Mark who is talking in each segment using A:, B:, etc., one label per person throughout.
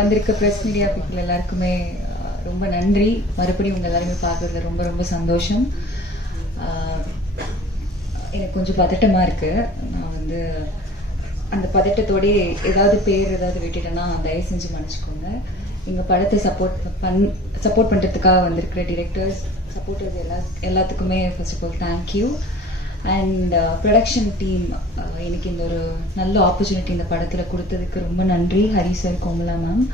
A: வந்திருக்க press media people எல்லாருக்குமே ரொம்ப நன்றி. மறுபடியும் உங்க எல்லாருமே பார்க்கறதுல ரொம்ப ரொம்ப சந்தோஷம். எனக்கு கொஞ்சம் பதட்டமா இருக்கு. நான் வந்து அந்த பதட்டத்தோடய ஏதாவது பேர் ஏதாவது விட்டுட்டேன்னா தயவு செஞ்சு மன்னிச்சுக்கோங்க. எங்க படத்தை சப்போர்ட் பண் சப்போர்ட் பண்றதுக்காக வந்திருக்கிற டிரெக்டர்ஸ் சப்போர்ட்டர்ஸ் எல்லா எல்லாத்துக்குமே first of all thank you and production team எனக்கு இந்த ஒரு நல்ல ஆப்பர்ச்சுனிட்டி இந்த படத்தில் கொடுத்ததுக்கு ரொம்ப நன்றி Hari sir Komala ma'am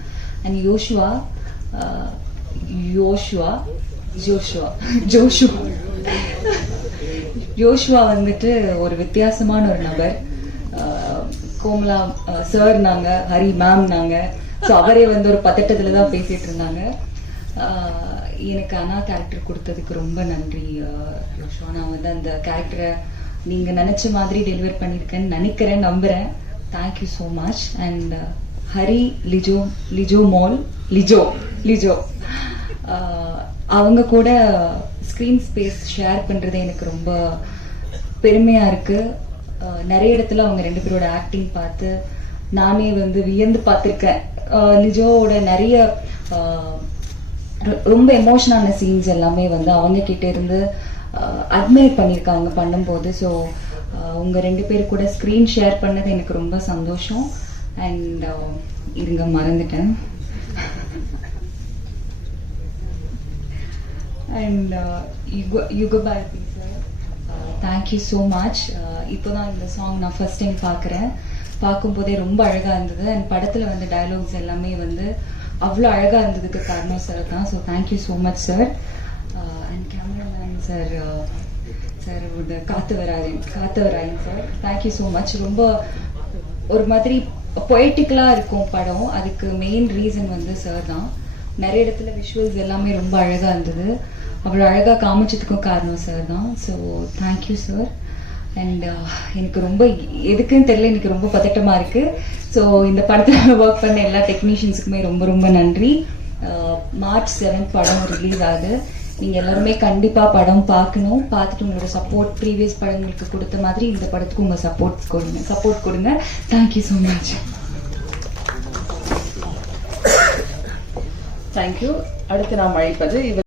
A: and Joshua Joshua Joshua Joshua Joshua வந்துட்டு ஒரு வித்தியாசமான ஒரு நபர். Uh, கோமலா uh, சார் நாங்க ஹரி மேம் நாங்க. ஸோ அவரே வந்து ஒரு பதட்டத்தில் தான் பேசிட்டு இருந்தாங்க. Uh, எனக்கு அனா கேரக்டர் கொடுத்ததுக்கு ரொம்ப நன்றி. அஹ், நான் வந்து அந்த கேரக்டரை நீங்க நினைச்ச மாதிரி டெலிவர் பண்ணியிருக்கேன்னு நினைக்கிறேன் நம்புறேன். Thank you so much and Hari Lijo Lijo mall Lijo Lijo. அவங்க கூட ஸ்க்ரீன் ஸ்பேஸ் ஷேர் பண்றது எனக்கு ரொம்ப பெருமையா இருக்கு. நிறைய இடத்துல அவங்க ரெண்டு பேரோட ஆக்டிங் பார்த்து நானே வந்து வியந்து பார்த்துருக்கேன். லிஜோவோட நிறைய ரொம்ப எமோஷனான சீன்ஸ் எல்லாமே வந்து அவங்க கிட்ட இருந்து அட்மைர் பண்ணியிருக்காங்க பண்ணும்போது. ஸோ உங்க ரெண்டு பேர் கூட ஸ்க்ரீன் ஷேர் பண்ணது எனக்கு ரொம்ப சந்தோஷம். அண்ட் இருங்க மறந்துட்டேன். அண்ட் யுக Yugabharathi sir thank you so much இப்போ தான் இந்த சாங் நான் ஃபர்ஸ்ட் டைம் பார்க்குறேன். பார்க்கும்போதே ரொம்ப அழகாக இருந்தது. அண்ட் படத்தில் வந்து டயலாக்ஸ் எல்லாமே வந்து அவ்வளோ அழகாக இருந்ததுக்கு காரணம் சார் தான் so thank you so much sir and cameraman sir sir ஒரு Kathu Varayan Kathu Varayan sir thank you so much ரொம்ப ஒரு மாதிரி பொய்டிக்கலாக இருக்கும் படம். அதுக்கு மெயின் ரீசன் வந்து சார் தான். நிறைய இடத்துல விஷுவல்ஸ் எல்லாமே ரொம்ப அழகாக இருந்தது. அவ்வளோ அழகாக காமிச்சதுக்கும் காரணம் சார் தான். So thank you sir and uh, எனக்கு ரொம்ப எதுக்குன்னு தெரியல எனக்கு ரொம்ப பதட்டமாக இருக்குது ஸோ இந்த படத்தில் ஒர்க் பண்ண எல்லா டெக்னீஷியன்ஸுக்குமே ரொம்ப ரொம்ப நன்றி. Uh, மார்ச் செவன்த் படம் ரிலீஸ் ஆகுது. நீங்கள் எல்லாருமே கண்டிப்பாக படம் பார்க்கணும். பார்த்துட்டு உங்களோட சப்போர்ட் ப்ரீவியஸ் படங்களுக்கு கொடுத்த மாதிரி இந்த படத்துக்கு உங்கள் சப்போர்ட் கொடுங்க. சப்போர்ட் கொடுங்க. தேங்க்யூ ஸோ மச்
B: தேங்க்யூ அடுத்து நாம் அழைப்பது